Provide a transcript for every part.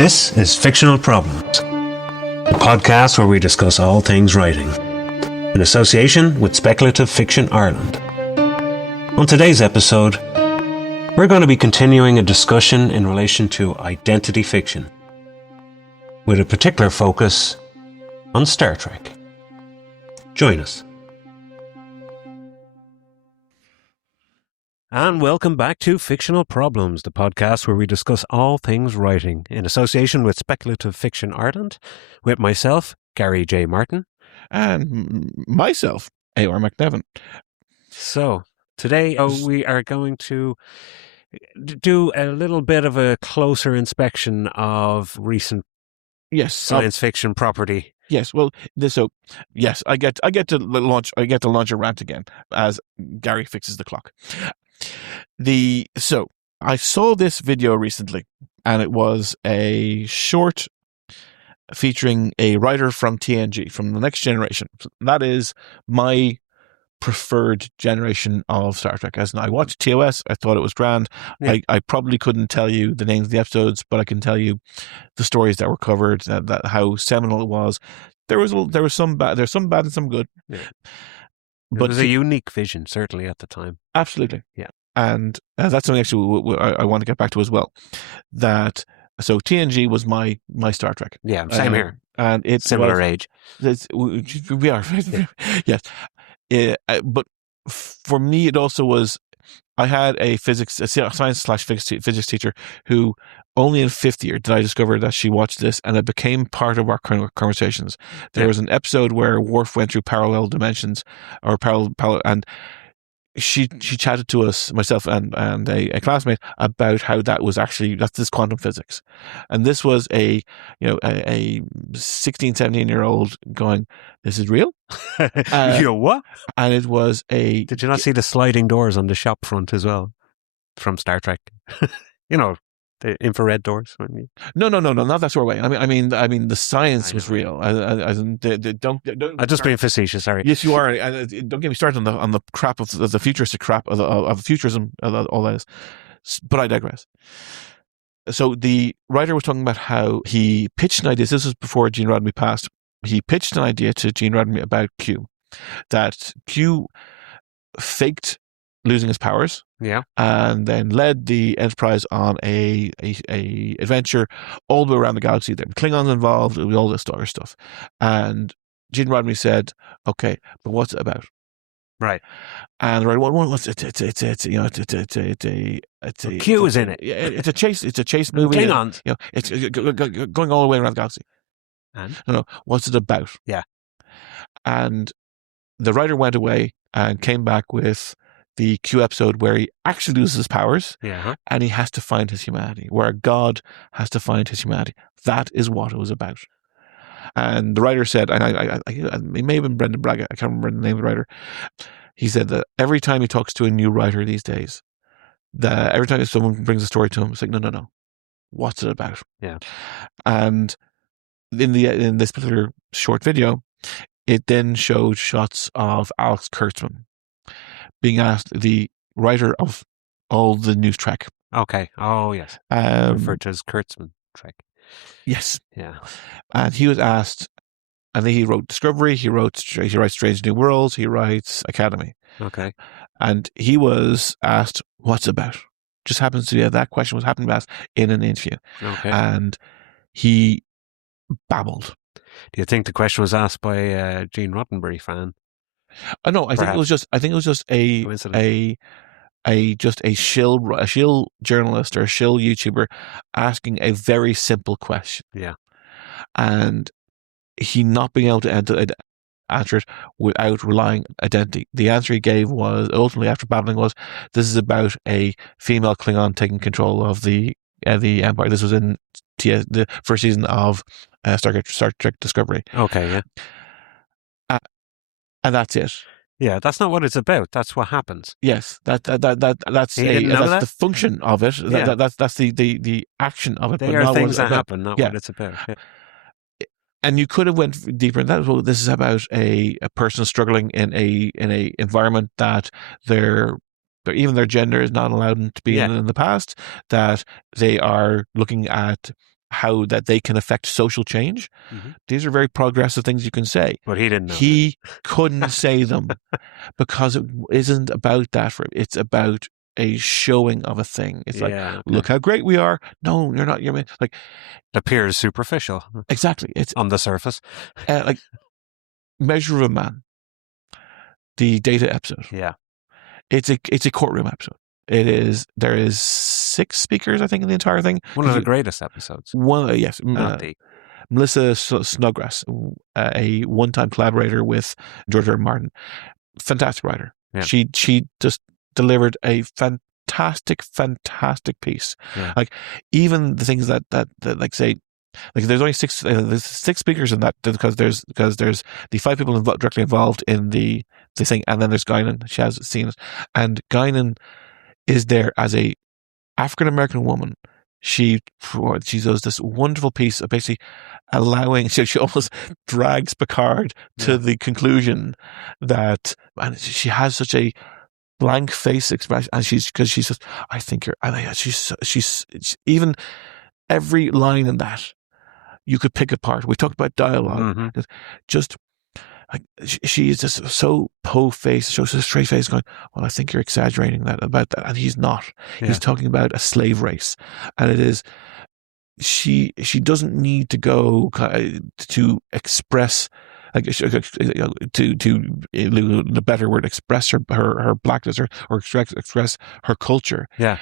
This is Fictional Problems, a podcast where we discuss all things writing, in association with Speculative Fiction Ireland. On today's episode, we're going to be continuing a discussion in relation to identity fiction, with a particular focus on Star Trek. Join us. And welcome back to Fictional Problems, the podcast where we discuss all things writing, in association with Speculative Fiction Ireland, with myself, Gary J. Martin. And myself, A.R. McNevin. So, today we are going to do a little bit of a closer inspection of recent science fiction property. Yes, well, I get to launch a rant again as Gary fixes the clock. So I saw this video recently, and it was a short featuring a writer from TNG, from the Next Generation. That is my preferred generation of Star Trek. As I watched TOS, I thought it was grand. Yeah. I probably couldn't tell you the names of the episodes, but I can tell you the stories that were covered, that how seminal it was. There was some bad, there's some bad and some good. Yeah. But it was a unique vision, certainly at the time. Absolutely, yeah. And that's something actually I want to get back to as well. So TNG was my Star Trek. Yeah, same here. And it's similar age. We are, yes. But for me, it also was. I had a science/physics teacher who only in fifth year did I discover that she watched this, and it became part of our conversations. There was an episode where Worf went through parallel dimensions or parallel, and she chatted to us, myself and a classmate, about how that's this quantum physics. And this was a 16, 17-year-old going, this is real? What? And it was Did you not see the sliding doors on the shop front as well from Star Trek? The infrared doors. No, not that sort of way. I mean, the science was real. Don't. I'm just being facetious. Sorry. Yes, you are. Don't get me started on the crap of the futuristic crap of futurism, all that is. But I digress. So the writer was talking about how he pitched an idea. This was before Gene Roddenberry passed. He pitched an idea to Gene Roddenberry about Q, that Q faked losing his powers, and then led the Enterprise on a adventure all the way around the galaxy. There were Klingons involved, with all this other stuff. And Gene Roddenberry said, "Okay, but what's it about?" Right. And the right one, Q is in it. It's a chase. It's a chase movie. Klingons. It's going all the way around the galaxy. And no, what's it about? Yeah. And the writer went away and came back with the Q episode where he actually loses his powers, and he has to find his humanity, where a god has to find his humanity. That is what it was about. And the writer said, and it may have been Brendan Braga, I can't remember the name of the writer. He said that every time he talks to a new writer these days, that every time someone brings a story to him, it's like, no, what's it about? Yeah. And in this particular short video, it then showed shots of Alex Kurtzman being asked, the writer of all the news Trek. Okay. Oh, yes. Referred to as Kurtzman Trek. Yes. Yeah. And he was asked, and then he wrote Discovery, he writes Strange New Worlds, he writes Academy. Okay. And he was asked, what's it about? Just happens to be that question was happening to be asked in an interview. Okay. And he babbled. Do you think the question was asked by a Gene Roddenberry fan? No, I think it was just a shill journalist or a shill YouTuber asking a very simple question. Yeah. And he not being able to answer it without relying on identity. The answer he gave was, ultimately after babbling, was, this is about a female Klingon taking control of the Empire. This was in the first season of Star Trek Discovery. Okay, yeah. And that's it. Yeah, that's not what it's about. That's what happens. That's the function of it. Yeah. That's the action of it. They are things that happen, not what it's about. Yeah. And you could have went deeper in that. Well, this is about a person struggling in a environment that even their gender is not allowed to be in the past. That they are looking at how that they can affect social change. Mm-hmm. These are very progressive things you can say. But he didn't know. He couldn't say them because it isn't about that for him. It's about a showing of a thing. It's like, look how great we are. No, you're not. You're like, it appears superficial. Exactly. It's on the surface. Like Measure of a Man, the Data episode. Yeah. It's a courtroom episode. There is 6 speakers, I think, in the entire thing. One of the greatest episodes. Yes. Melissa Snodgrass, a one-time collaborator with George R. R. Martin. Fantastic writer. Yeah. She just delivered a fantastic piece. Yeah. Like, even the things that like, say, like, there's only 6 there's 6 speakers in that, because there's the 5 people directly involved in the thing, and then there's Guinan. She has seen it, and Guinan is there as a African American woman. She does this wonderful piece of basically allowing. She almost drags Picard to the conclusion that, and she has such a blank face expression, and she says, "I think you're." And she's even every line in that you could pick apart. We talked about dialogue. Mm-hmm. Just like, she is just so po-faced, shows a straight face, going, "Well, I think you're exaggerating about that," and he's not. Yeah. He's talking about a slave race, and it is. She doesn't need to go to express, like, to the better word, express her blackness, or express her culture. Yeah.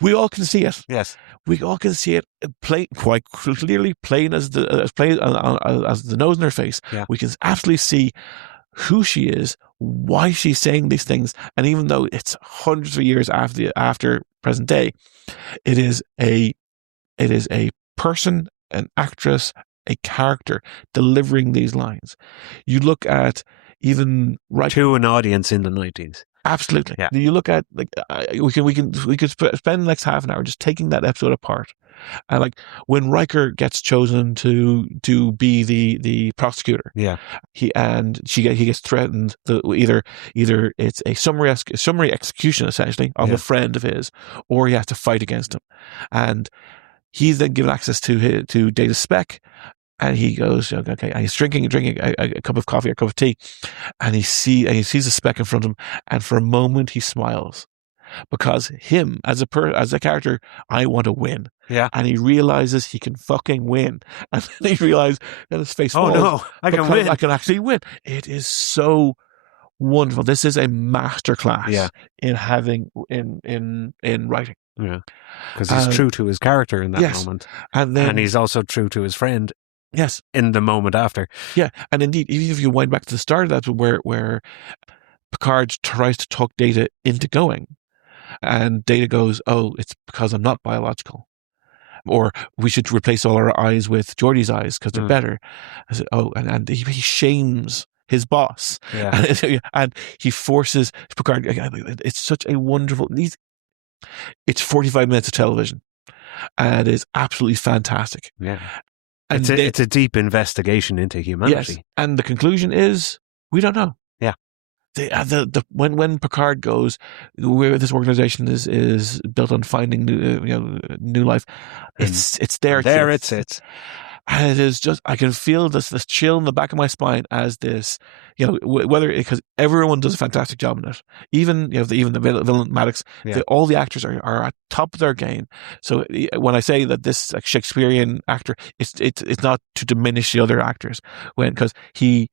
We all can see it. Yes, we all can see it quite clearly, plain as the nose in her face. Yeah. We can absolutely see who she is, why she's saying these things, and even though it's hundreds of years after present day, it is a person, an actress, a character delivering these lines. You look at even to an audience in the 90s. Absolutely. Yeah. You look at, like, we could spend the next half an hour just taking that episode apart. And, like, when Riker gets chosen to be the prosecutor, he gets threatened. Either it's a summary execution, essentially, of a friend of his, or he has to fight against him, and he's then given access to Data's spec. And he goes, okay, and he's drinking a cup of coffee or a cup of tea, and he sees a speck in front of him, and for a moment he smiles, because him as a character, I want to win. Yeah. And he realizes he can fucking win, and then he realizes that his face falls. Oh no, I can win. I can actually win. It is so wonderful. This is a masterclass in having in writing. Yeah, because he's true to his character in that moment, and he's also true to his friend. Yes, in the moment after. Yeah, and indeed, even if you wind back to the start of that, where Picard tries to talk Data into going, and Data goes, "Oh, it's because I'm not biological," or "We should replace all our eyes with Geordie's eyes because they're better." I said, "Oh," and he shames his boss, and he forces Picard. It's such a wonderful. It's 45 minutes of television, and it's absolutely fantastic. Yeah. It's a deep investigation into humanity. Yes, and the conclusion is, we don't know. Yeah. When Picard goes, where this organization is built on finding new life, it's there. There it sits. And it is just, I can feel this chill in the back of my spine as this, whether because everyone does a fantastic job in it. Even the villain Maddox, all the actors are at top of their game. So when I say that this Shakespearean actor, it's not to diminish the other actors, because he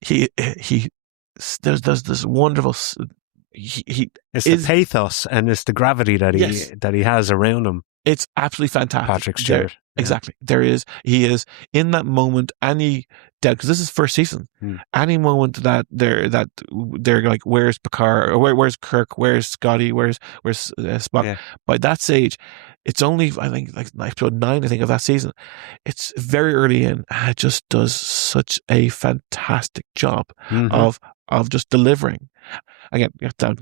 there's this wonderful. It's the pathos and it's the gravity that he has around him. It's absolutely fantastic. Patrick Stewart. Exactly. He is in that moment, because this is first season. Any moment that they're like, where's Picard, or where's Kirk, where's Scotty, where's Spock? Yeah. By that stage, it's only, I think, like episode 9, I think, of that season. It's very early in, and it just does such a fantastic job of just delivering. Again,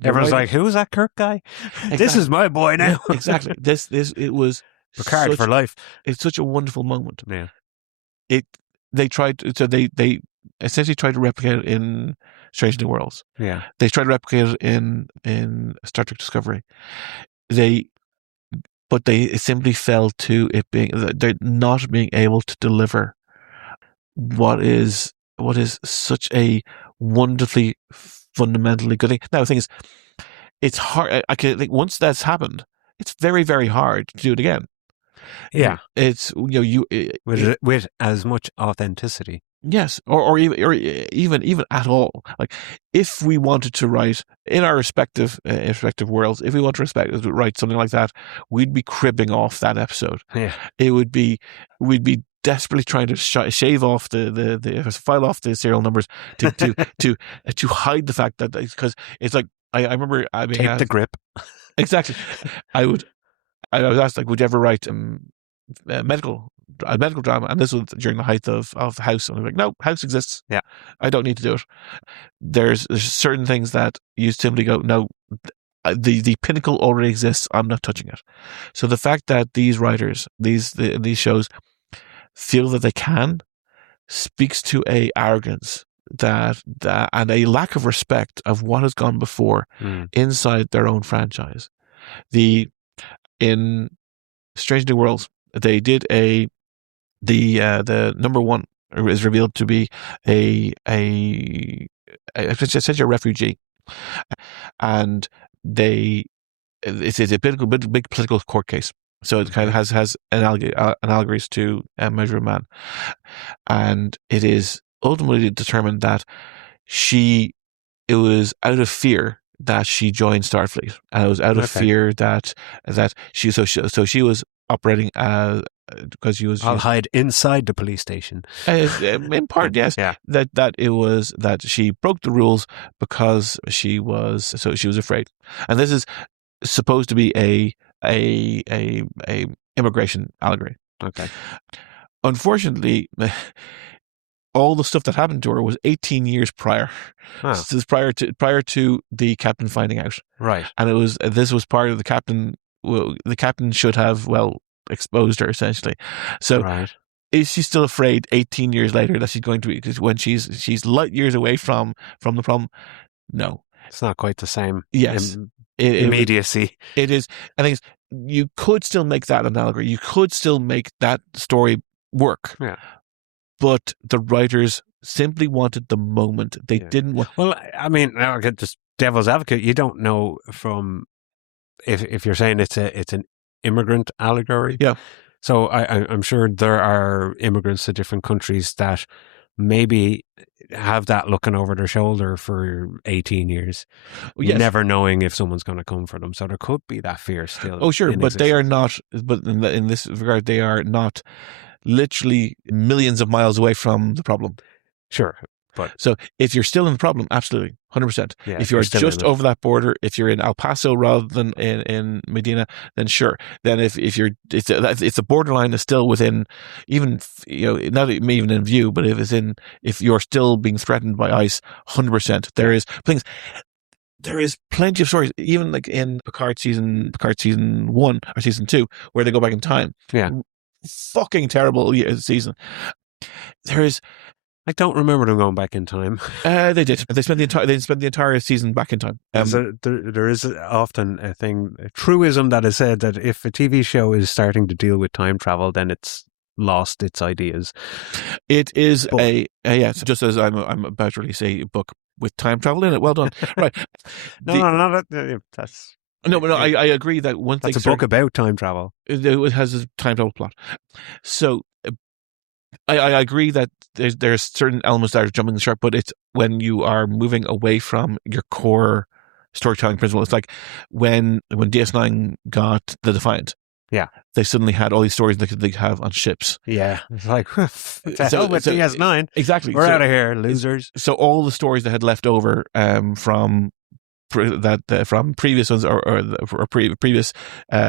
everyone's like, "Who's that Kirk guy?" Exactly. This is my boy now. Exactly. It was Picard for life. It's such a wonderful moment. Yeah. They essentially tried to replicate it in Strange New Worlds. Yeah. They tried to replicate it in Star Trek Discovery. but it simply fell to it being they're not being able to deliver what is such a wonderfully fundamentally good thing. Now the thing is, it's hard. I can think once that's happened, it's very very hard to do it again. Yeah. It's With as much authenticity. yes, or even at all. Like if we wanted to write in our respective worlds, if we want to write something like that, we'd be cribbing off that episode. Yeah. It would be we'd be desperately trying to shave off the file off the serial numbers to hide the fact that because it's like I remember being Take asked, the grip. exactly. I was asked like, would you ever write a medical drama? And this was during the height of House. And I'm like, no, House exists. Yeah. I don't need to do it. There's certain things that you simply go, no, the pinnacle already exists. I'm not touching it. So the fact that these writers, these shows feel that they can speaks to a arrogance that and a lack of respect of what has gone before inside their own franchise. In Strange New Worlds, they did the number one is revealed to be essentially a refugee, and it's a big political court case. So it kind of has analogies to Measure of Man, and it is ultimately determined that it was out of fear that she joined Starfleet, and it was out of fear that she was operating because she was. I'll hide inside the police station. In part, yes. Yeah. That it was that she broke the rules because she was afraid, and this is supposed to be a immigration allegory. Okay. Unfortunately, all the stuff that happened to her was 18 years prior. Huh. This is prior to the captain finding out. Right. And this was part of the captain. Well, the captain should have exposed her essentially. So right. Is she still afraid 18 years later that she's going to be, when she's light years away from the problem? No. It's not quite the same. Yes. Immediacy. It is. I think you could still make that an allegory. You could still make that story work. Yeah. But the writers simply wanted the moment. They didn't want. Well, I mean, I'll get just devil's advocate. You don't know from if you're saying it's an immigrant allegory. Yeah. So I'm sure there are immigrants to different countries that maybe have that looking over their shoulder for 18 years, never knowing if someone's going to come for them. So there could be that fear still. Oh, sure, but they are not. But in this regard, they are not literally millions of miles away from the problem. Sure. But so if you're still in the problem, absolutely, 100%. Yeah, if you're just over that border, if you're in El Paso rather than in Medina, then sure. Then if you're, it's a borderline is still within, even not even in view, but if you're still being threatened by ICE, 100%. There is things. There is plenty of stories, even like in Picard season 1 or season 2, where they go back in time. Yeah, fucking terrible season. There is. I don't remember them going back in time. They did. They spent the entire season back in time. There is often a truism that is said that if a TV show is starting to deal with time travel, then it's lost its ideas. It is just as I'm about to release a book with time travel in it. Well done. Right. That's. No, but I agree that one thing. That's a book about time travel. It has a time travel plot. So I agree that there's certain elements that are jumping the shark, but it's when you are moving away from your core storytelling principle. It's like when DS9 got the Defiant. Yeah. They suddenly had all these stories they could have on ships. Yeah. It's like, hell with DS9. Exactly. We're out of here, losers. So all the stories that had left over from previous ones or previous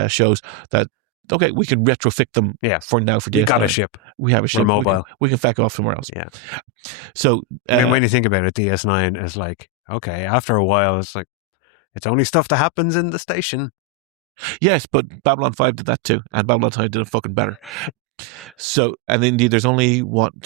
shows that, okay, we can retrofit them for now for DS9. We got a ship. We have a ship. We're mobile. We can feck off somewhere else. Yeah. So when you think about it, DS9 is like, okay, after a while, it's like, it's only stuff that happens in the station. Yes, but Babylon 5 did that too, and Babylon 5 did it fucking better. So, and indeed, there's only one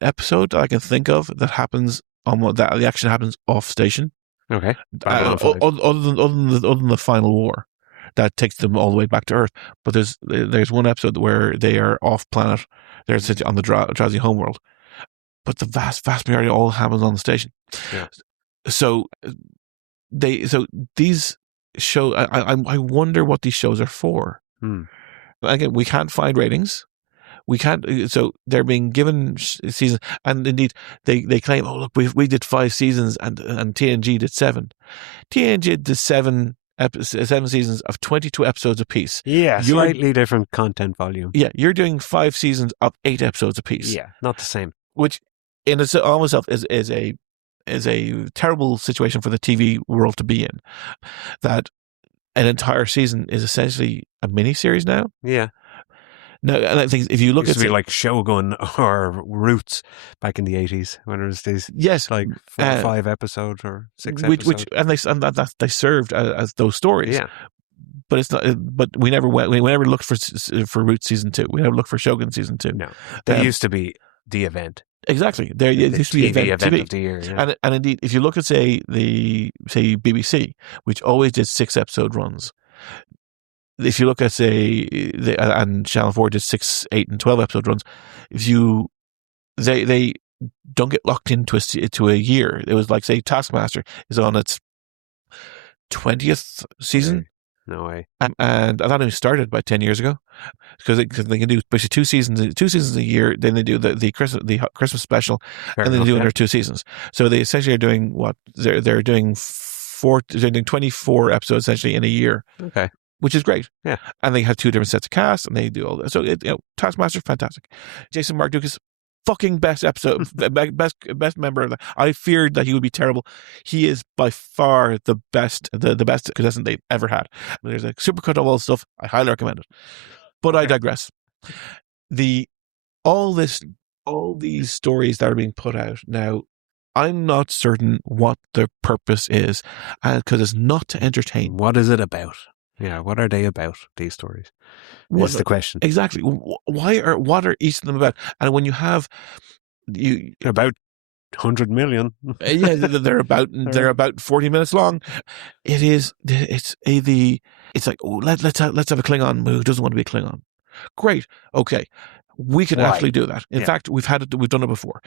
episode I can think of that happens the action happens off station. Okay. Babylon 5. Other than the final war that takes them all the way back to Earth. But there's one episode where they are off planet. They're essentially on the drowsy homeworld. But the vast majority all happens on the station. Yeah. So these show. I wonder what these shows are for. Again, we can't find ratings. We can't. So they're being given seasons, and indeed they claim, oh look, we did 5 seasons, and TNG did 7. TNG did 7 seasons of 22 episodes apiece. Yeah, slightly different content volume. Yeah, you're doing 5 seasons of 8 episodes apiece. Yeah, not the same. Which in itself is a terrible situation for the TV world to be in. That an entire season is essentially a mini series now. Yeah. No, and I think if you look at it, like Shogun or Roots back in the 80s, when it was these like 5 episodes or 6 episodes, and they served as those stories. Yeah, but it's not. But we never looked for Roots season 2. We never looked for Shogun season 2. No, that used to be the event. Exactly, there used to be TV event of the year. Yeah. And indeed, if you look at say BBC, which always did 6 episode runs. If you look at and Channel 4 did 6, 8, and 12 episode runs, they don't get locked into a year. It was like, say, Taskmaster is on its 20th season. No way. And I thought it started about 10 years ago, because they can do basically 2 seasons a year. Then they do the Christmas special, and then they do another 2 seasons. So they essentially are doing what they're doing 24 episodes essentially in a year. Okay. Which is great. Yeah. And they have 2 different sets of cast, and they do all that. So, Taskmaster's fantastic. Jason Mark-Dukas, fucking best episode, best member of that. I feared that he would be terrible. He is by far the best contestant they've ever had. There's a supercut of all the stuff. I highly recommend it. But I digress. All these stories that are being put out now, I'm not certain what their purpose is, because it's not to entertain. What is it about? Yeah, what are they about, these stories? What's the question? Exactly. What are each of them about? And when you have about 100 million. Yeah, they're about 40 minutes long. It's like, oh, let's have a Klingon who doesn't want to be a Klingon. Great. Okay. We can actually do that. In fact, we've done it before.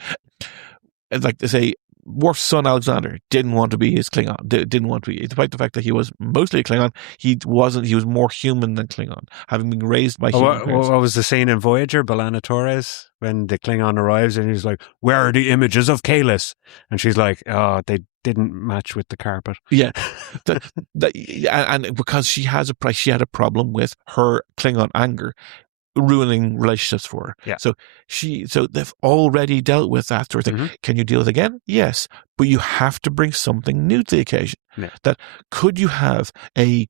It's like they say, Worf's son Alexander didn't want to be his Klingon. Didn't want to be, despite the fact that he was mostly a Klingon. He wasn't. He was more human than Klingon, having been raised by human parents. What was the scene in Voyager, B'Elanna Torres, when the Klingon arrives and he's like, "Where are the images of Kalis?" And she's like, "Oh, they didn't match with the carpet." Yeah, and because she had a problem with her Klingon anger ruining relationships for her. Yeah. So they've already dealt with that sort of thing. Mm-hmm. Can you deal with it again? Yes. But you have to bring something new to the occasion. Yeah. That could you have a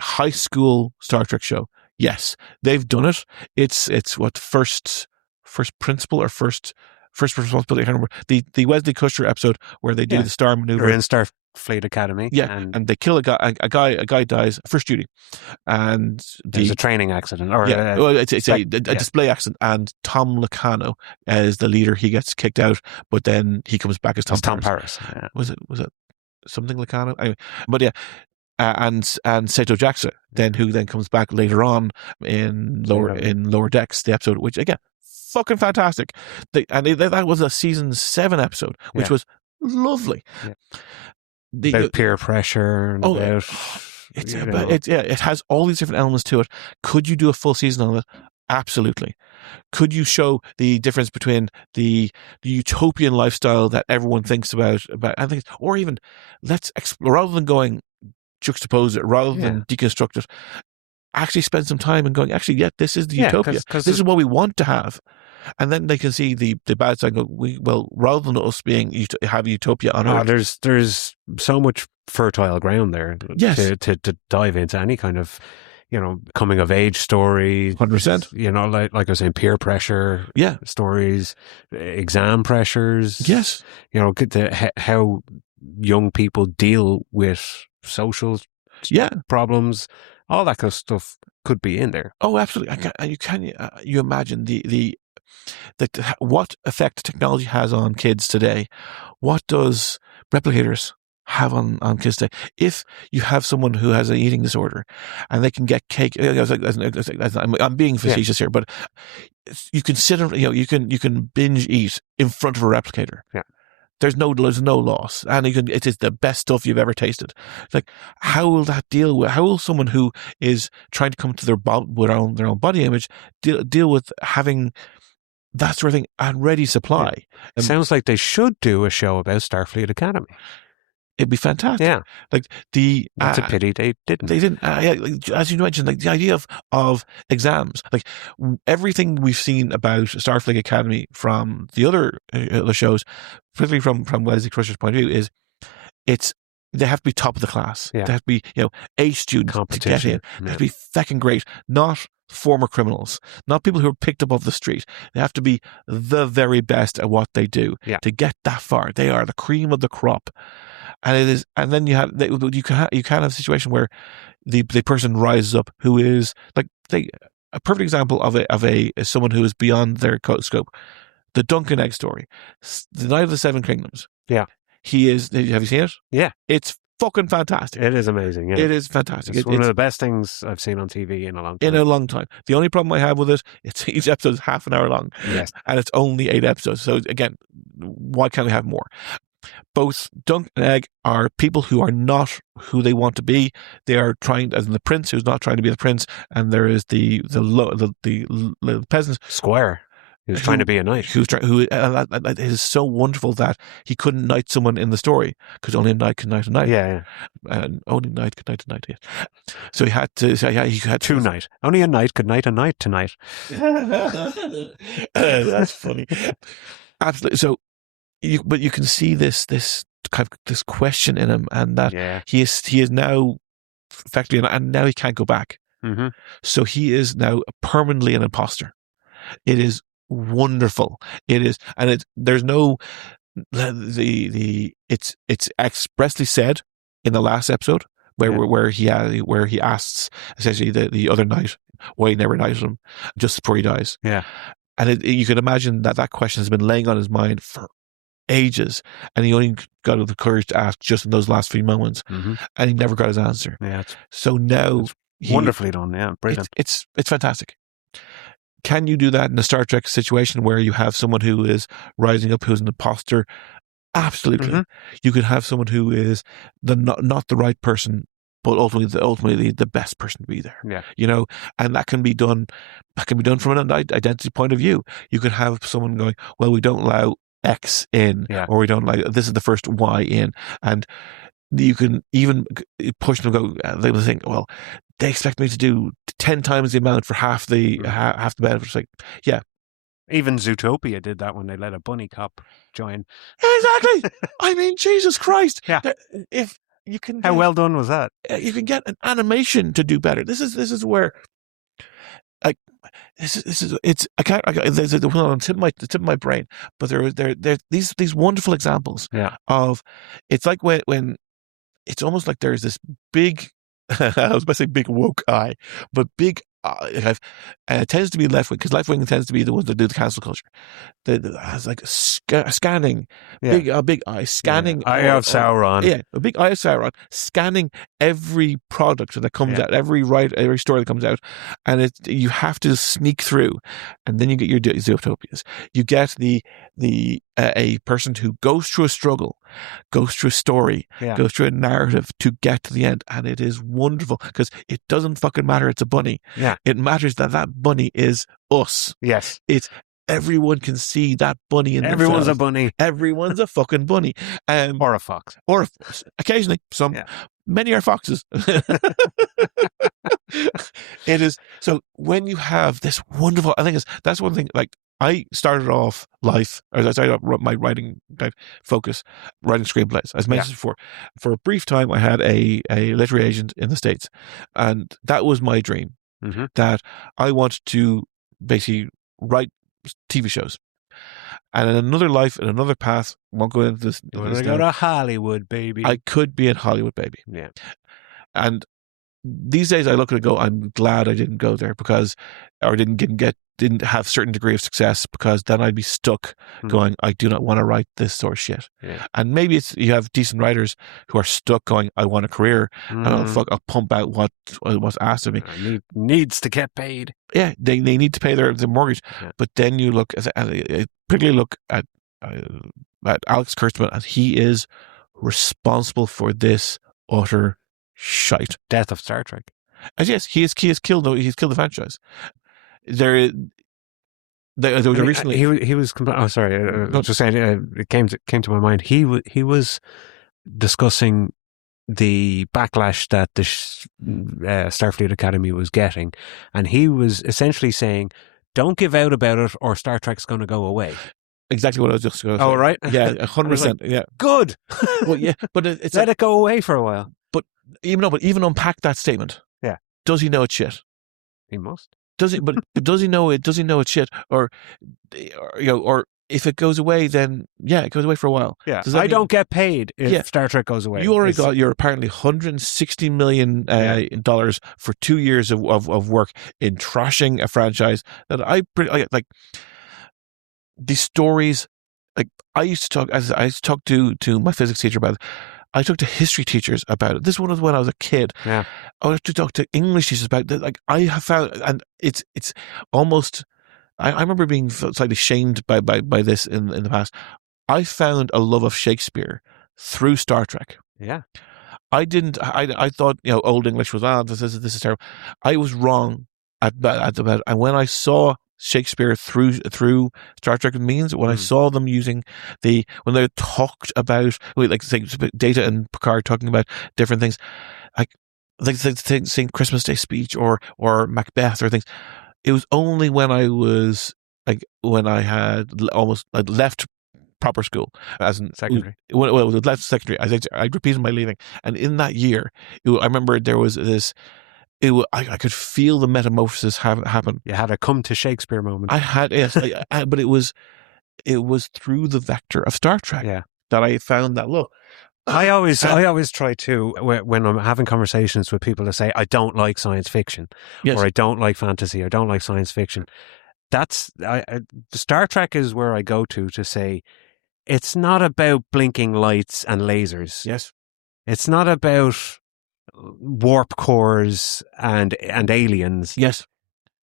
high school Star Trek show? Yes. They've done it. It's what first principle or first responsibility. I can't remember. The Wesley Crusher episode where they do the star maneuver. They're in Starfleet Academy. Yeah. And they kill a guy dies, first duty. And there's a training accident. Or it's a display accident. And Tom Locano as the leader, he gets kicked out, but then he comes back as Tom Paris. Yeah. Was it something Locano? Anyway, but yeah. And Seto Jaxa, who comes back later on in Lower Decks, the episode, which again, fucking fantastic. That was a season 7 episode, which was lovely. Yeah. About peer pressure and it has all these different elements to it. Could you do a full season on it? Absolutely. Could you show the difference between the utopian lifestyle that everyone thinks about I think, or even let's explore, rather than going juxtapose it, rather than deconstruct it, actually spend some time and going, actually, this is the utopia. This is what we want to have. And then they can see the bad side and go, rather than us have utopia on Earth. There's so much fertile ground there to dive into any kind of, coming of age story. 100%. Like I was saying, peer pressure stories, exam pressures. Yes. How young people deal with social problems. All that kind of stuff could be in there. Oh, absolutely. You imagine what effect technology has on kids today? What does replicators have on kids today. If you have someone who has an eating disorder and they can get cake, I'm being facetious here, but you can sit, you can binge eat in front of a replicator. Yeah. There's no loss, and it is the best stuff you've ever tasted. Like, how will that deal with? How will someone who is trying to come to their own body image deal with having that sort of thing and ready supply? It sounds like they should do a show about Starfleet Academy. It'd be fantastic. Yeah, like that's a pity they didn't. They didn't. As you mentioned, like the idea of exams, like everything we've seen about Starfleet Academy from the other shows, particularly from Wesley Crusher's point of view, is they have to be top of the class. Yeah. They have to be A students to get in. They have to be fucking great, not former criminals, not people who are picked up off the street. They have to be the very best at what they do to get that far. They are the cream of the crop. And it is, and then you can have a situation where the person rises up who is like a perfect example of someone who is beyond their scope. The Duncan Egg story, the Night of the Seven Kingdoms. Yeah, he is. Have you seen it? Yeah, it's fucking fantastic. It is amazing. Yeah. It is fantastic. It's one of the best things I've seen on TV in a long time. In a long time. The only problem I have with it, each episode is half an hour long. Yes, and it's only 8 episodes. So again, why can't we have more? Both Dunk and Egg are people who are not who they want to be. They are trying, as in the prince who's not trying to be the prince, and there is the peasant Squire who's trying to be a knight. It is so wonderful that he couldn't knight someone in the story because only a knight can knight a knight. Yeah. And only a knight could knight a knight. Yeah. So he had to. He had two knight. Only a knight could knight a knight tonight. That's funny. Absolutely. So. But you can see this kind of this question in him, and that he is now effectively, and now he can't go back. Mm-hmm. So he is now permanently an imposter. It is wonderful. It is, and there's no it's expressly said in the last episode where he asks essentially the other knight why he never knighted him just before he dies. Yeah, and you can imagine that question has been laying on his mind for ages, and he only got the courage to ask just in those last few moments, and he never got his answer. Yeah, so now wonderfully done. Yeah, brilliant. It's fantastic. Can you do that in a Star Trek situation where you have someone who is rising up who's an imposter? Absolutely. You could have someone who is not the right person, but ultimately the best person to be there. Yeah. And that can be done. That can be done from an identity point of view. You could have someone going, well, we don't allow X in, or we don't like, this is the first Y in, and you can even push them and go, they will think, well, they expect me to do 10 times the amount for half the benefits. Like, yeah. Even Zootopia did that when they let a bunny cop join. Exactly. I mean, Jesus Christ. Yeah. If you can, how well done was that? You can get an animation to do better. This is where, like, it's I can't. There's one on the tip of my brain, but there these wonderful examples of, it's like when it's almost like there's this big, I was about to say big woke eye, but big it tends to be left wing, because left wing tends to be the ones that do the cancel culture. That has like scanning, a big eye scanning, eye of Sauron. A big eye of Sauron scanning every product that comes out, every story that comes out, and you have to sneak through, and then you get your Zootopias. You get a person who goes through a struggle, goes through a story, goes through a narrative to get to the end, and it is wonderful because it doesn't fucking matter. It's a bunny. It matters that bunny is us. Yes. It's everyone can see that bunny in themselves. Everyone's a bunny. Everyone's a fucking bunny. Or a fox. Or occasionally some. Many are foxes. It is. So when you have this wonderful, I think that's one thing, like, I started off life, or I started off my writing focus, writing screenplays, as mentioned before. For a brief time, I had a literary agent in the States, and that was my dream, that I wanted to basically write TV shows. And in another life, in another path, won't go into this. You want to go to Hollywood, baby. I could be in Hollywood, baby. Yeah. And these days I look at it and go, I'm glad I didn't go there, or didn't get didn't have certain degree of success, because then I'd be stuck going, I do not want to write this sort of shit. Yeah. And maybe it's you have decent writers who are stuck going, I want a career, and I'll pump out what's asked of me. Needs to get paid. Yeah, they need to pay their mortgage. Yeah. But then you look particularly look at Alex Kurtzman, and he is responsible for this utter shite. Death of Star Trek. And yes, he has killed the franchise. There was recently he was. Oh, sorry. Just saying. It came to my mind. He was discussing the backlash that the Starfleet Academy was getting, and he was essentially saying, "Don't give out about it, or Star Trek's going to go away." Exactly what I was just going to say. Oh, right. Yeah, 100%. Yeah, good. Well, yeah, but it's let it go away for a while. But even unpack that statement. Yeah. Does he know it's shit? He must. Does he? But does he know it? Does he know it's shit? Or if it goes away, then yeah, it goes away for a while. Yeah. I don't get paid if Star Trek goes away. You already got your apparently $160 million dollars for 2 years of work in trashing a franchise that I like. The stories, like I used to talk to my physics teacher about it. I talked to history teachers about it. This one was when I was a kid. Yeah. I used to talk to English teachers about it. Like I have found, and it's almost. I remember being slightly shamed by this in the past. I found a love of Shakespeare through Star Trek. Yeah. I didn't. I thought Old English was this is terrible. I was wrong at about, and when I saw Shakespeare through Star Trek means when I saw them using when they talked about like say Data and Picard talking about different things, like saying Christmas Day speech or Macbeth or things. It was only when I was when I had almost left proper school, as in secondary. When I was left secondary, I repeated my leaving, and in that year, I remember there was this. I could feel the metamorphosis happen. You had a come to Shakespeare moment. I had, yes, but it was through the vector of Star Trek that I found that look. I always try to, when I'm having conversations with people, to say I don't like science fiction, or I don't like fantasy, or I don't like science fiction. That's Star Trek is where I go to say it's not about blinking lights and lasers. Yes, it's not about warp cores and aliens. Yes,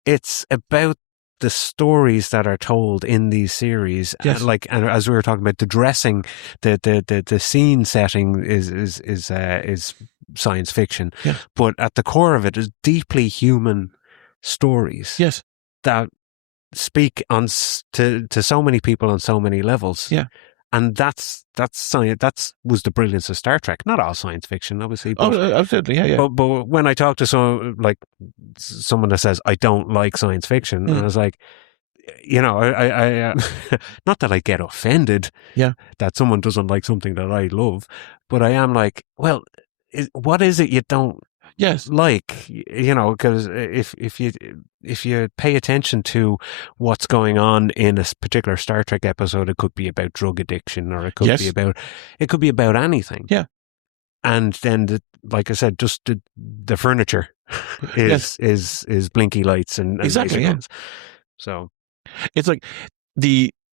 it's about the stories that are told in these series. Yes. And as we were talking about, the dressing, the scene setting is science fiction. Yeah. But at the core of it is deeply human stories. Yes. That speak to so many people on so many levels. Yeah. And that's science. That was the brilliance of Star Trek. Not all science fiction, obviously. But, absolutely, yeah. But when I talk to someone that says I don't like science fiction, and I was like, I not that I get offended, that someone doesn't like something that I love, but I am like, well, what is it you don't? Yes, like, because if you pay attention to what's going on in a particular Star Trek episode, it could be about drug addiction, or it could be about anything. Yeah, and then, like I said, just the furniture is blinky lights and exactly. Yeah. So it's like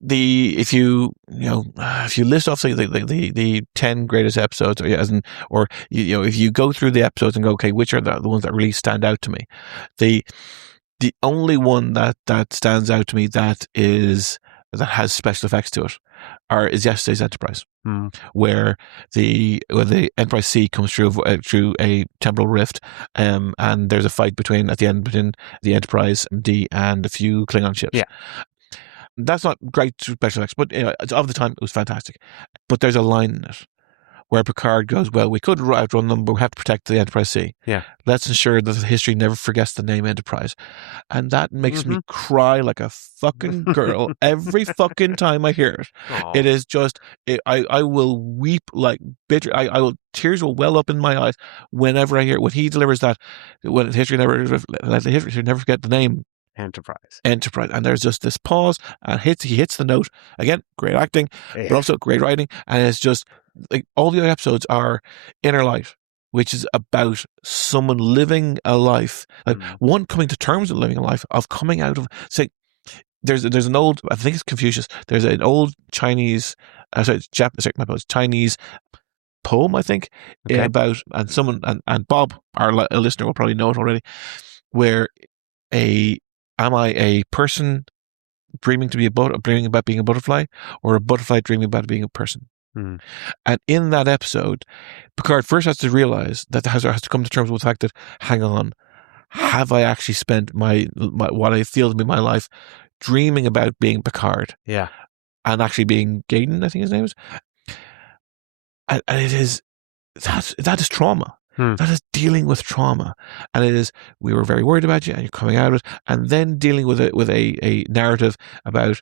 if you list off say the 10 greatest episodes, or if you go through the episodes and go, okay, which are the ones that really stand out to me, the only one that stands out to me that has special effects to it is Yesterday's Enterprise, where the Enterprise C comes through a temporal rift, and there's a fight between the Enterprise D and a few Klingon ships. Yeah. That's not great special effects, but of the time it was fantastic. But there's a line in it where Picard goes, well, we could outrun them, but we have to protect the Enterprise C. Yeah. Let's ensure that history never forgets the name Enterprise. And that makes me cry like a fucking girl every fucking time I hear it. Aww. It is just, I will weep like bitter. Tears will well up in my eyes whenever I hear it. When he delivers that, when history never forget the name Enterprise. And there's just this pause, and he hits the note. Again, great acting, but also great writing. And it's just like all the other episodes are Inner Light, which is about someone living a life, like one coming to terms with living a life, of coming out of, say, there's an old, I think it's Confucius. There's an old Chinese, Chinese poem, I think, Okay. about, and someone, and Bob, our listener, will probably know it already, where am I a person dreaming about being a butterfly, or a butterfly dreaming about being a person? Mm. And in that episode, Picard first has to realize that has to come to terms with the fact that, hang on, have I actually spent my what I feel to be my life dreaming about being Picard? Yeah. And actually being Gaiden, I think his name is. And it is, that is trauma. That is dealing with trauma. And it is, we were very worried about you and you're coming out of it, and then dealing with a narrative about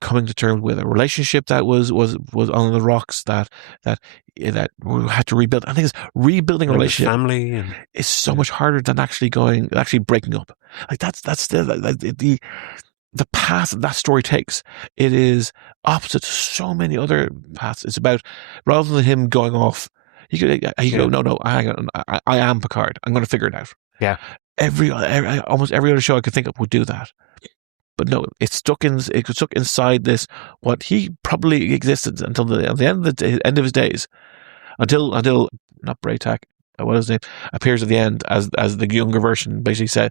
coming to terms with a relationship that was on the rocks, that we had to rebuild. I think it's rebuilding a relationship. Family is so much harder than actually breaking up. Like that's the path that story takes. It is opposite to so many other paths. It's about, rather than him going off, he could go, no, hang on, I am Picard. I'm going to figure it out. Yeah. Almost every other show I could think of would do that. But no, it's stuck inside this, what he probably existed until the end of his days, until not Braytac, what is his name, appears at the end as the younger version, basically says,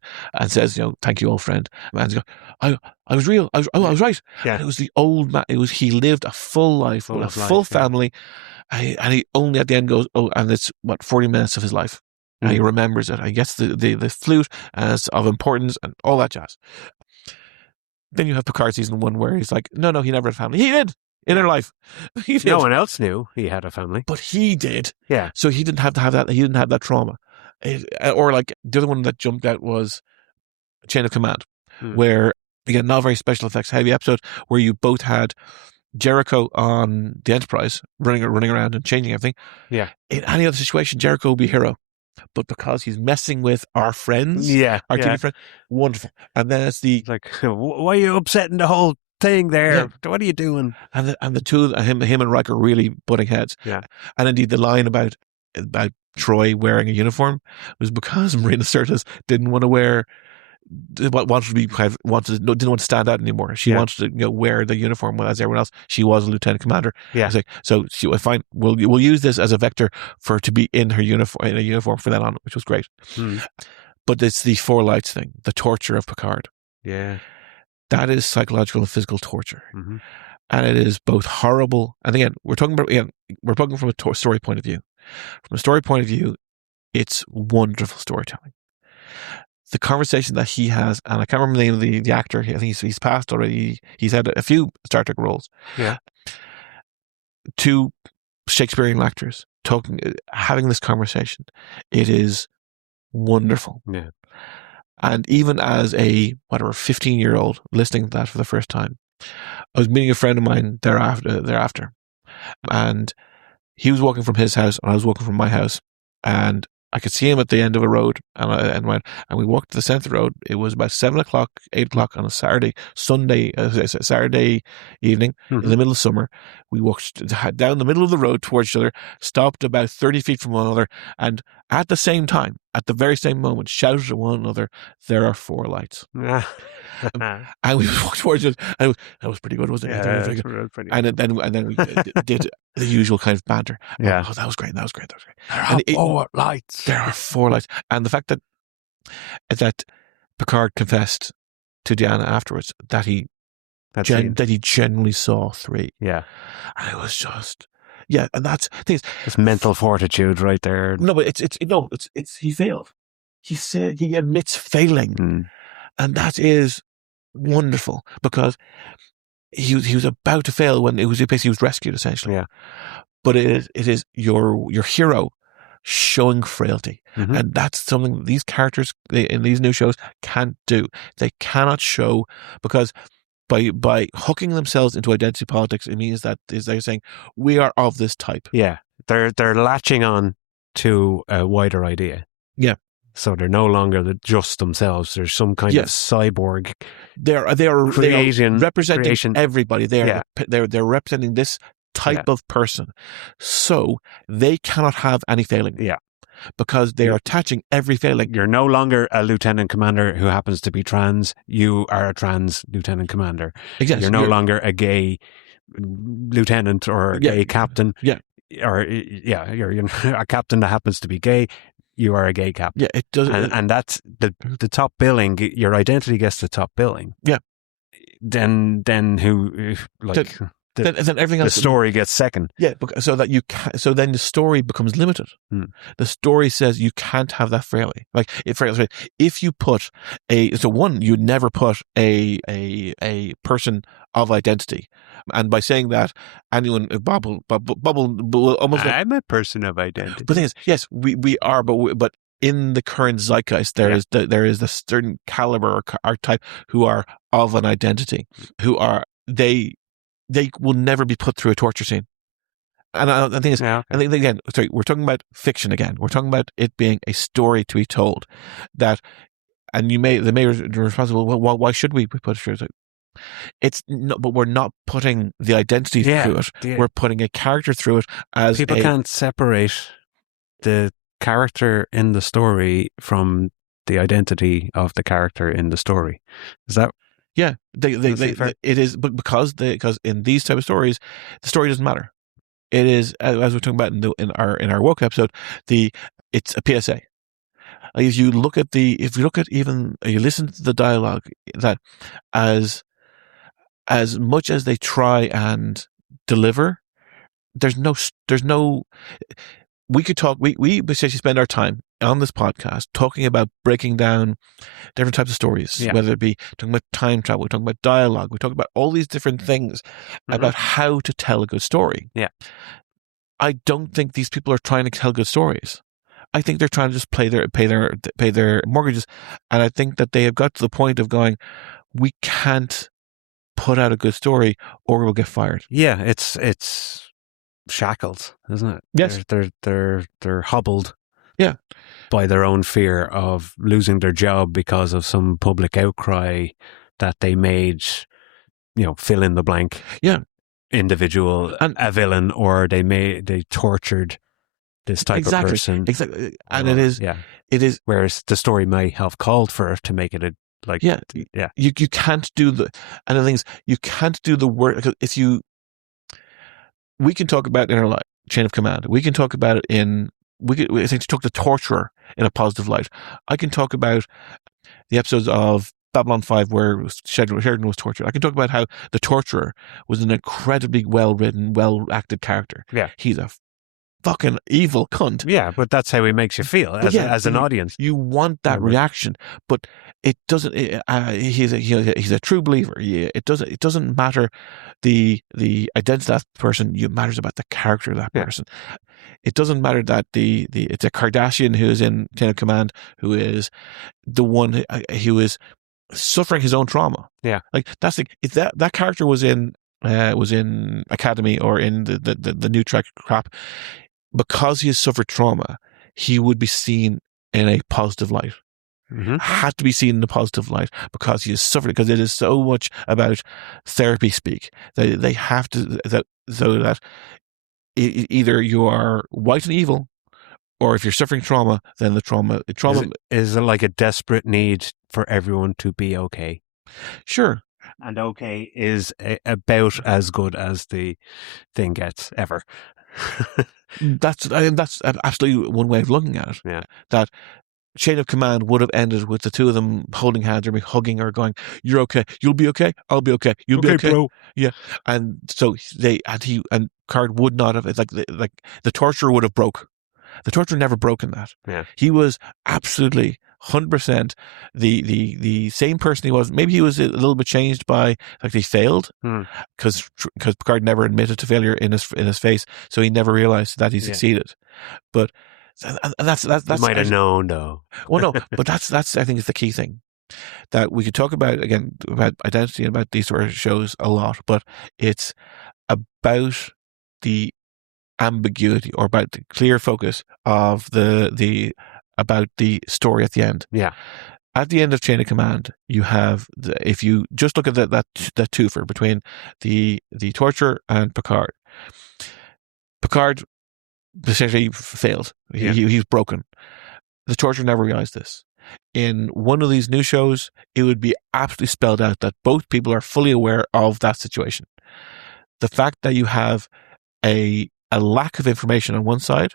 thank you, old friend. And I was real. I was right. Yeah. And it was the old man. He lived a full life with a full family, and he only at the end goes, and it's 40 minutes of his life. And he remembers it. He gets the flute, and it's of importance and all that jazz. Then you have Picard season 1, where he's like, no, he never had a family. He did in her life. He did. No one else knew he had a family, but he did. Yeah. So he didn't have to have that. He didn't have that trauma. Or like the other one that jumped out was Chain of Command, where, again, not very special effects heavy episode, where you both had Jericho on the Enterprise running around and changing everything. Yeah. In any other situation, Jericho would be a hero. But because he's messing with our friends, our TV friends, wonderful. And then it's the, like, why are you upsetting the whole thing there? Yeah. What are you doing? And the two, him and Riker, really butting heads. Yeah. And indeed, the line about Troy wearing a uniform was because Marina Sirtis didn't want to wear, didn't want to stand out anymore. She wanted to wear the uniform as everyone else. She was a lieutenant commander. Yeah. Like, so fine. We'll use this as a vector for her to be in her uniform from then on, which was great. But it's the four lights thing, the torture of Picard. Yeah. That is psychological and physical torture. And it is both horrible. And again, we're talking from a story point of view. From a story point of view, it's wonderful storytelling. The conversation that he has, and I can't remember the name of the actor. I think he's passed already. He's had a few Star Trek roles. Yeah. Two Shakespearean actors having this conversation. It is wonderful. Yeah. And even as a 15-year-old listening to that for the first time, I was meeting a friend of mine thereafter, and he was walking from his house, and I was walking from my house, and I could see him at the end of a road, and we walked to the center of the road. It was about 7 o'clock, 8 o'clock on a Saturday evening in the middle of summer. We walked down the middle of the road towards each other, stopped about 30 feet from one another, and at the same time, at the very same moment, shouted at one another, "There are four lights." And we walked towards it, and that was pretty good, wasn't it? Yeah, and then we did the usual kind of banter. Yeah. Oh, that was great. There are four lights. There are four lights. And the fact that Picard confessed to Deanna afterwards that he genuinely saw three. Yeah. And it was just, and that's the thing. It's mental fortitude right there. No, but it's he failed. He said he admits failing. And that is wonderful, because he was about to fail when he was rescued, essentially. Yeah. But it is your hero showing frailty. And that's something that these characters in these new shows can't do. They cannot show, because by hooking themselves into identity politics, it means that they're saying, we are of this type. Yeah. They're latching on to a wider idea. Yeah. So they're no longer just themselves. There's some kind of cyborg. They are representing everybody. They're representing this type of person. So they cannot have any failing. Yeah. because they are attaching every failing. You're no longer a lieutenant commander who happens to be trans. You are a trans lieutenant commander. Exactly. You're no longer a gay lieutenant or a gay captain. Yeah. Or you're a captain that happens to be gay. You are a gay captain. Yeah, it does. And that's the top billing. Your identity gets the top billing. Yeah. Then who like then everything else. The story gets second. Yeah, so that you can. So then the story becomes limited. The story says you can't have that fairly. Like if you put you'd never put a person of identity, and by saying that, anyone bubble almost. I'm a person of identity. But the thing is, yes, we are, but in the current zeitgeist, there is the certain caliber or archetype who are of an identity, who are they will never be put through a torture scene. And the thing is, I think again, sorry, we're talking about fiction again. We're talking about it being a story to be told. That, and they may be responsible. Well, why should we put it through? It's not, but we're not putting the identity through it. Yeah. We're putting a character through it. As people can't separate the character in the story from the identity of the character in the story. Is that? Yeah, it is, but because in these type of stories, the story doesn't matter. It is, as we're talking about in our woke episode, it's a PSA. If you listen to the dialogue, that as much as they try and deliver, there's no. We could talk. We essentially spend our time on this podcast talking about breaking down different types of stories, whether it be talking about time travel, we're talking about dialogue, we talk about all these different things about how to tell a good story. Yeah, I don't think these people are trying to tell good stories. I think they're trying to just pay their mortgages, and I think that they have got to the point of going, we can't put out a good story or we'll get fired. Yeah, it's shackled, isn't it? Yes, they're hobbled. Yeah, by their own fear of losing their job because of some public outcry that they made, fill in the blank. Yeah, individual a villain, or they tortured this type of person. Exactly, and it is. Whereas the story may have called for it to make it You can't do and the thing is, you can't do the work because we can talk about in our life chain of command. We can talk about it I think to talk the torturer in a positive light. I can talk about the episodes of Babylon 5 where Sheridan was tortured. I can talk about how the torturer was an incredibly well-written, well-acted character. Yeah. He's a fucking evil cunt. Yeah, but that's how he makes you feel as an audience. You want that reaction, but it doesn't. He's a true believer. It doesn't matter the identity of that person. It matters about the character of that person. It doesn't matter that it's a Kardashian who is in Chain of Command, who is the one who is suffering his own trauma. Yeah, like that's if that character was in Academy or in the new track crap, because he has suffered trauma, he would be seen in a positive light. Had to be seen in a positive light because he has suffered, because it is so much about therapy speak that they have to so that either you are white and evil, or if you're suffering trauma, then the trauma is like a desperate need for everyone to be okay. Sure. And okay is about as good as the thing gets ever. That's absolutely one way of looking at it. Yeah. That Chain of Command would have ended with the two of them holding hands or hugging or going, "You're okay. You'll be okay. I'll be okay. You'll be okay, bro." Yeah. And so and Card would not have. It's like the torturer would have broke. The torturer never broke in that. Yeah. He was absolutely 100% the same person he was. Maybe he was a little bit changed by he failed because Picard never admitted to failure in his face, so he never realized that he succeeded. But that's you might have known though. Well, no, but that's I think is the key thing that we could talk about again, about identity and about these sort of shows a lot, but it's about the ambiguity or about the clear focus of about the story at the end. Yeah. At the end of Chain of Command, you have if you just look at that twofer between the torturer and Picard. Picard essentially failed. Yeah. He's broken. The torturer never realized this. In one of these new shows, it would be absolutely spelled out that both people are fully aware of that situation. The fact that you have a lack of information on one side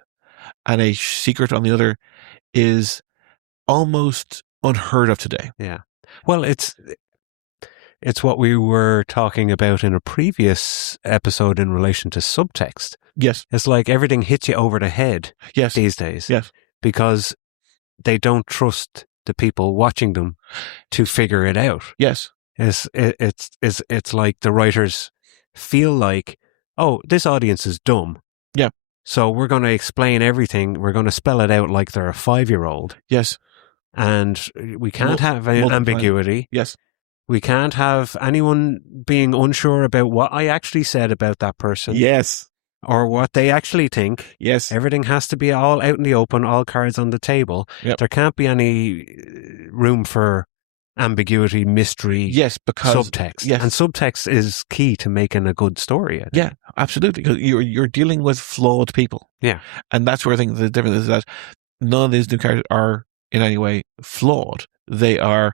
and a secret on the other is almost unheard of today. Yeah. Well, it's what we were talking about in a previous episode in relation to subtext. Yes. It's like everything hits you over the head Yes. these days. Yes. Because they don't trust the people watching them to figure it out. Yes. It's like the writers feel like, oh, this audience is dumb. Yeah. So we're going to explain everything. We're going to spell it out like they're a 5-year-old. Yes. And we can't have ambiguity. Yes. We can't have anyone being unsure about what I actually said about that person. Yes. Or what they actually think. Yes. Everything has to be all out in the open, all cards on the table. Yep. There can't be any room for ambiguity, mystery, yes, because subtext. Yes. And subtext is key to making a good story. Yeah, absolutely. Because you're dealing with flawed people. Yeah. And that's where I think the difference is that none of these new characters are in any way flawed. They are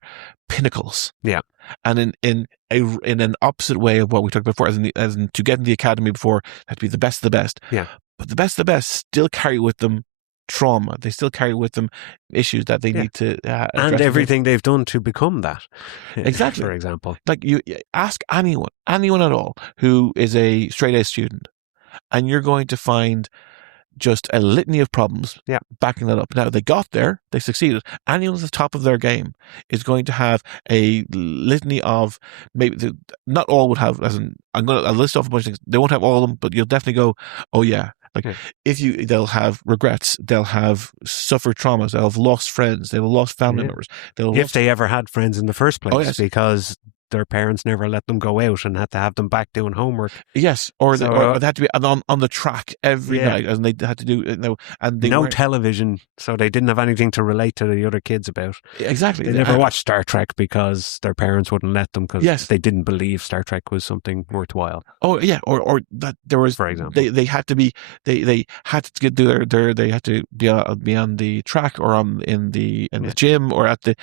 pinnacles. Yeah. And in an opposite way of what we talked about before, as in to get in the academy before, had to be the best of the best. Yeah. But the best of the best still carry with them trauma. They still carry with them issues that they need to address. And everything they've done to become that. Exactly. For example. Like you ask anyone at all who is a straight A student, and you're going to find just a litany of problems backing that up. Now, they got there, they succeeded. Anyone at the top of their game is going to have a litany of, maybe not all would have, I'll list off a bunch of things. They won't have all of them, but you'll definitely go, oh yeah. Like they'll have regrets, they'll have suffered traumas, they'll have lost friends, they'll have lost family members. If they ever had friends in the first place, oh, yes. because their parents never let them go out and had to have them back doing homework. Yes, or they had to be on the track every night, and they had to do no television, so they didn't have anything to relate to the other kids about. Exactly, they never watched Star Trek because their parents wouldn't let them because they didn't believe Star Trek was something worthwhile. Oh yeah, or that there was, for example, they had to be they had to do they had to be on the track or in the gym or at the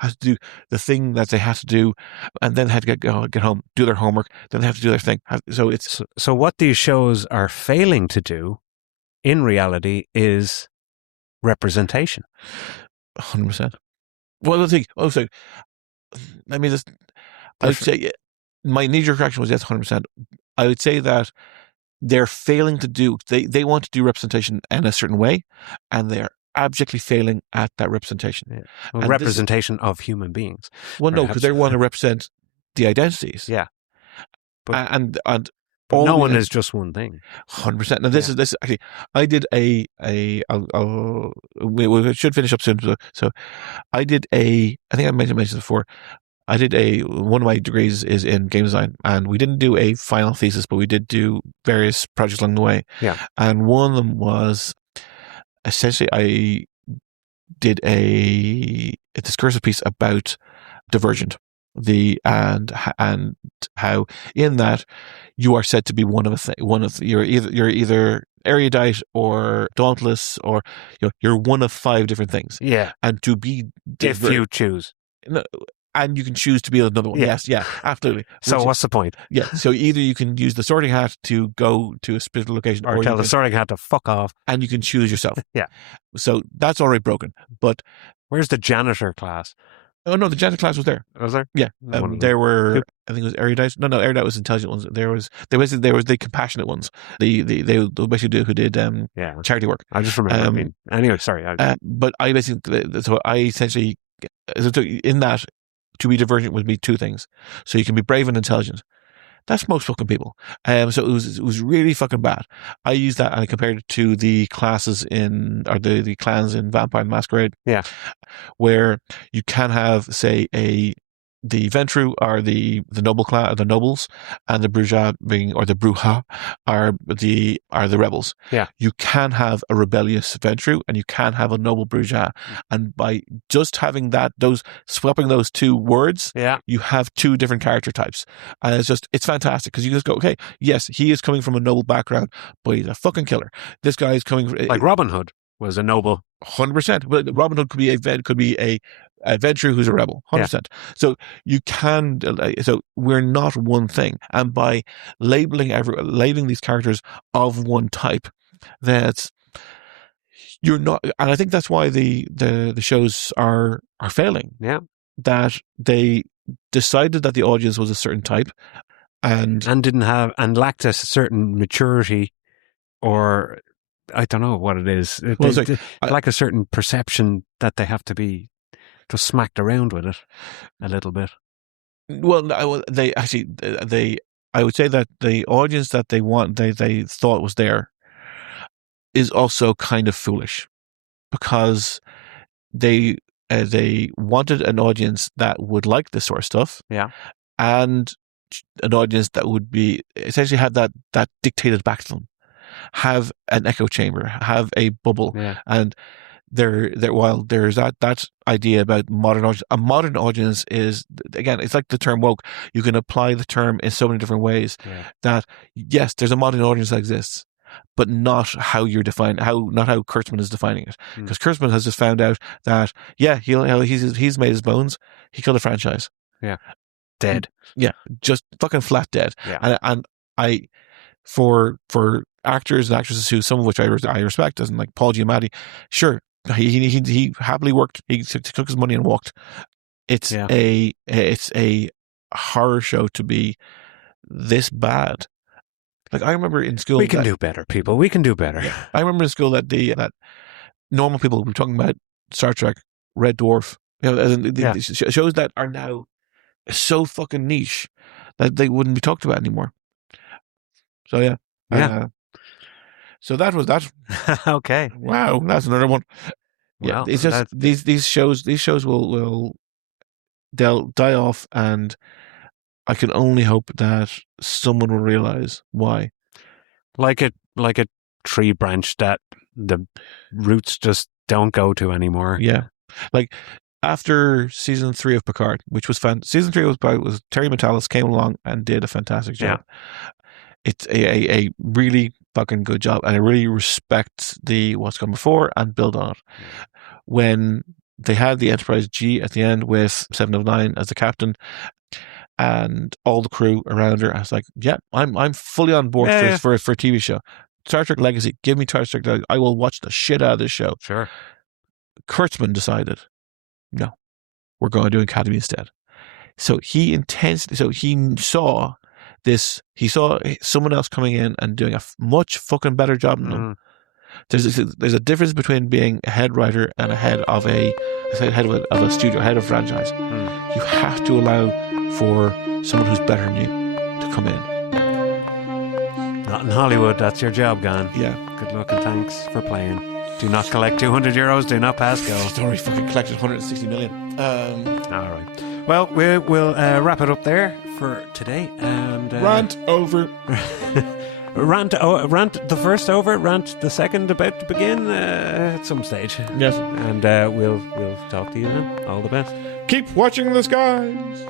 had to do the thing that they had to do. And then had to get home, do their homework, then they have to do their thing. So what these shows are failing to do, in reality, is representation. 100%. Well, the thing. Oh, so let me just. I would say my knee-jerk reaction was yes, 100%. I would say that they're failing to do. They want to do representation in a certain way, and they are abjectly failing at that representation. Yeah. Well, representation of human beings. Well, no, because they want to represent the identities. Yeah. But, and no one is just one thing. 100%. Now this is actually, I did we should finish up soon. So I did I think I mentioned this before. I did one of my degrees is in game design, and we didn't do a final thesis, but we did do various projects along the way. Yeah. And one of them was, essentially, I did a discursive piece about Divergent, and how in that you are said to be you're either erudite or dauntless, or you're one of 5 different things. Yeah, and to be if you choose. And you can choose to be another one. Yes, yeah, absolutely. So what's the point? Yeah, so either you can use the sorting hat to go to a specific location, or tell the sorting hat to fuck off, and you can choose yourself. Yeah. So that's already broken. But where's the janitor class? Oh no, the janitor class was there. Was there? Yeah, there were. I think it was erudite. No, erudite was intelligent ones. There was the compassionate ones. They basically who did charity work. I just remember. Anyway, sorry. But I basically, so I essentially, in that, to be divergent would be 2 things. So you can be brave and intelligent. That's most fucking people. So it was really fucking bad. I used that and I compared it to the classes the clans in Vampire the Masquerade. Yeah. Where you can have, say, a the Ventru are the noble class, the nobles, and the Bruja the Bruja are the rebels. Yeah. You can have a rebellious Ventru and you can have a noble Bruja, and by just having swapping those two words, you have two different character types, and it's fantastic because you just go, okay, yes, he is coming from a noble background, but he's a fucking killer. This guy is coming from, like Robin Hood was a noble. 100%. But Robin Hood could be a Ventru who's a rebel. 100%. So you can. So we're not one thing, and by labeling these characters of one type, that you're not. And I think that's why the shows are failing. Yeah. That they decided that the audience was a certain type, and didn't have and lacked a certain maturity, or I don't know what it is. They lack a certain perception that they have to be just smacked around with it a little bit. Well, I would say that the audience that they thought was there is also kind of foolish, because they wanted an audience that would like this sort of stuff. Yeah. And an audience that would be essentially have that dictated back to them, have an echo chamber, have a bubble. Yeah. And while there's that idea about modern audience, a modern audience is, again, it's like the term woke. You can apply the term in so many different ways. That yes, there's a modern audience that exists, but not how you're not how Kurtzman is defining it. Because Kurtzman has just found out that he's made his bones. He killed a franchise. Yeah. Dead. Yeah, just fucking flat dead. Yeah. And I, for actors and actresses who, some of which I respect, as in like Paul Giamatti, sure, he happily worked. He took his money and walked. It's a horror show to be this bad. Like, I remember in school, we can do better, people. We can do better. Yeah, I remember in school that that normal people were talking about Star Trek, Red Dwarf, shows that are now so fucking niche that they wouldn't be talked about anymore. So yeah. So that was that. Okay. Wow, that's another one. Yeah, well, it's just these shows will they'll die off, and I can only hope that someone will realize why. Like a tree branch that the roots just don't go to anymore. Yeah, like after season 3 of Picard, which was fun. Season 3 was Terry Matalas came along and did a fantastic job. Yeah. It's a really fucking good job, and I really respect what's come before and build on it. When they had the Enterprise G at the end with 7 of 9 as the captain and all the crew around her, I was like, yeah, I'm fully on board for a TV show. Star Trek Legacy, give me Star Trek Legacy. I will watch the shit out of this show. Sure. Kurtzman decided, no, we're going to do Academy instead. So he saw this. He saw someone else coming in and doing a much fucking better job than him. There's a difference between being a head writer and a head of a studio, head of a franchise. You have to allow for someone who's better than you to come in. Not in Hollywood. That's your job, Gan. Yeah. Good luck and thanks for playing. Do not collect €200. Do not pass go. It's already fucking collected 160 million. All right. Well, we'll wrap it up there for today. And rant over. Rant the first over. Rant the second about to begin at some stage. Yes. And we'll talk to you then. All the best. Keep watching the skies.